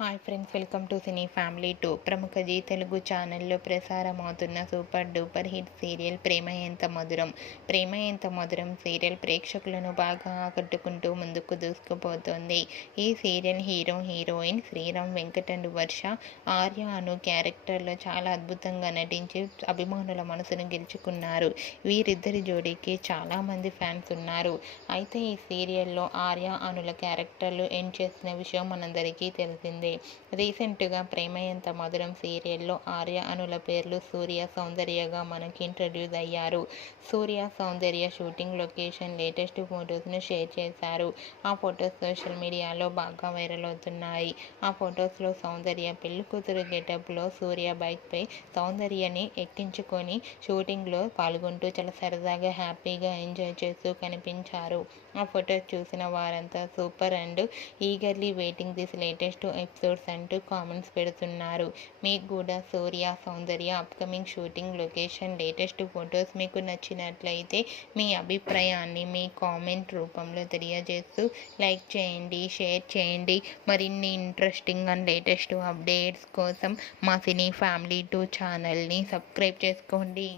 Hi friends, welcome to cine family 2. ప్రముఖ G Telugu ఛానల్లో ప్రసారమవుతున్న super duper hit serial ప్రేమ ఎంత మధురం. ప్రేమ ఎంత మధురం సీరియల్ ప్రేక్షకులను బాగా ఆకట్టుకుంటూ ముందుకు దూసుకుపోతోంది. ఈ serial heroine Sriram Venkat and Varsha, Arya Anu క్యారెక్టర్లో చాలా అద్భుతంగా నటించి అభిమానుల మనసును గెలుచుకున్నారు. వీరిద్దరి జోడీకి చాలామంది ఫ్యాన్స్ ఉన్నారు. అయితే ఈ సీరియల్లో ఆర్య అనుల క్యారెక్టర్లు ఎండ్ చేసిన విషయం మనందరికీ తెలిసిందే. రీసెంట్గా ప్రేమ ఎంత మధురం సీరియల్లో ఆర్య అనుల పేర్లు సూర్య, సౌందర్యగా మనకి ఇంట్రడ్యూస్ అయ్యారు. సూర్య, సౌందర్య షూటింగ్ లొకేషన్ లేటెస్ట్ ఫొటోస్ను షేర్ చేశారు. ఆ ఫొటోస్ సోషల్ మీడియాలో బాగా వైరల్ అవుతున్నాయి. ఆ ఫొటోస్లో సౌందర్య పెళ్లి కూతురు గెటప్లో, సూర్య బైక్పై సౌందర్యని ఎక్కించుకొని షూటింగ్లో పాల్గొంటూ చాలా సరదాగా హ్యాపీగా ఎంజాయ్ చేస్తూ కనిపించారు. ఆ ఫొటోస్ చూసిన వారంతా super and eagerly waiting this latest episodes అంటూ కామెంట్స్ పెడుతున్నారు. మీకు కూడా Surya, Soundarya upcoming shooting location latest photos మీకు నచ్చినట్లయితే మీ అభిప్రాయాన్ని మీ కామెంట్ రూపంలో తెలియజేస్తూ లైక్ చేయండి, షేర్ చేయండి. మరిన్ని ఇంట్రెస్టింగ్ అండ్ లేటెస్ట్ అప్డేట్స్ కోసం మా సినీ ఫ్యామిలీ 2 ఛానల్ని సబ్స్క్రైబ్ చేసుకోండి.